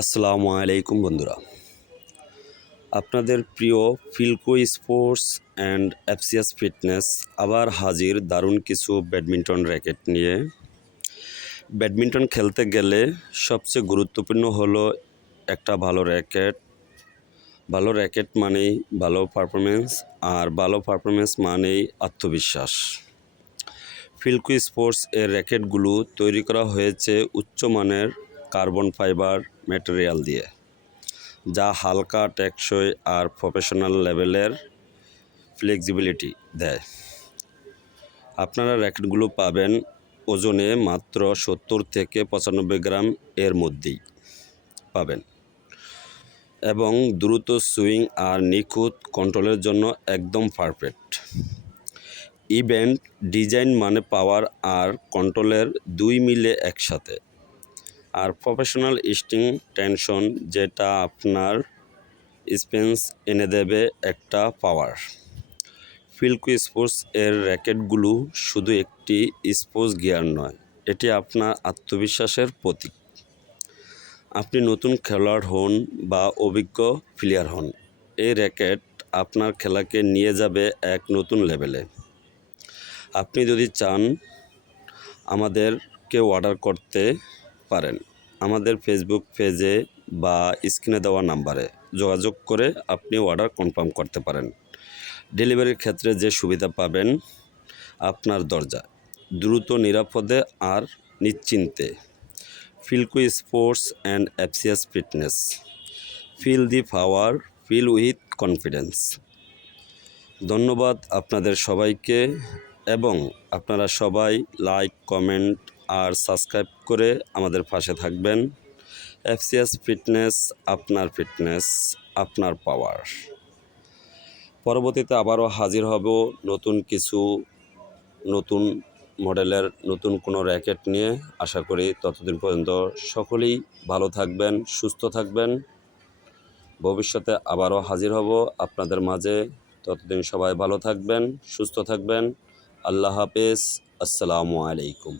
আসসালামু আলাইকুম বন্ধুরা, আপনাদের প্রিয় ফিলকো স্পোর্টস অ্যান্ড এফসিএস ফিটনেস আবার হাজির দারুণ কিছু ব্যাডমিন্টন র্যাকেট নিয়ে। ব্যাডমিন্টন খেলতে গেলে সবচেয়ে গুরুত্বপূর্ণ হলো একটা ভালো র্যাকেট। ভালো র্যাকেট মানেই ভালো পারফরমেন্স, আর ভালো পারফরমেন্স মানেই আত্মবিশ্বাস। ফিলকো স্পোর্টস এর র্যাকেটগুলো তৈরি করা হয়েছে উচ্চমানের কার্বন ফাইবার ম্যাটেরিয়াল দিয়ে, যা হালকা, টেকসই আর প্রফেশনাল লেভেলের ফ্লেক্সিবিলিটি দেয়। আপনারা র্যাকেটগুলো পাবেন ওজনে মাত্র 70 থেকে 95 গ্রাম এর মধ্যেই পাবেন, এবং দ্রুত সুইং আর নিখুঁত কন্ট্রোলের জন্য একদম পারফেক্ট। ইভেন্ট ডিজাইন মানে পাওয়ার আর কন্ট্রোলের দুই মিলে একসাথে, আর প্রফেশনাল স্টিং টেনশন, যেটা আপনার স্পেন্স এনে দেবে একটা পাওয়ার। ফিলকো স্পোর্টস এর র্যাকেটগুলো শুধু একটি স্পোর্টস গিয়ার নয়, এটি আপনার আত্মবিশ্বাসের প্রতীক। আপনি নতুন খেলোয়াড় হন বা অভিজ্ঞ প্লেয়ার হন, এই র্যাকেট আপনার খেলাকে নিয়ে যাবে এক নতুন লেভেলে। আপনি যদি চান, আমাদেরকে অর্ডার করতে পারেন আমাদের ফেসবুক পেজে বা স্ক্রিনে দেওয়া নাম্বারে যোগাযোগ করে আপনি অর্ডার কনফার্ম করতে পারেন। ডেলিভারির ক্ষেত্রে যে সুবিধা পাবেন আপনার দরজায়, দ্রুত, নিরাপদে আর নিশ্চিন্তে। Philco sports and FCS fitness, feel the power, feel with confidence. ধন্যবাদ আপনাদের সবাইকে, এবং আপনারা সবাই লাইক, কমেন্ট আর সাবস্ক্রাইব করে আমাদের পাশে থাকবেন। এফসিএস ফিটনেস, আপনার পাওয়ার। পরবর্তীতে আবারও হাজির হব নতুন মডেলের নতুন কোনো র্যাকেট নিয়ে। আশা করি ততদিন পর্যন্ত সকলেই ভালো থাকবেন, সুস্থ থাকবেন। ভবিষ্যতে আবারও হাজির হব আপনাদের মাঝে। ততদিন সবাই ভালো থাকবেন, সুস্থ থাকবেন। আল্লাহ হাফেজ। আসসালামু আলাইকুম।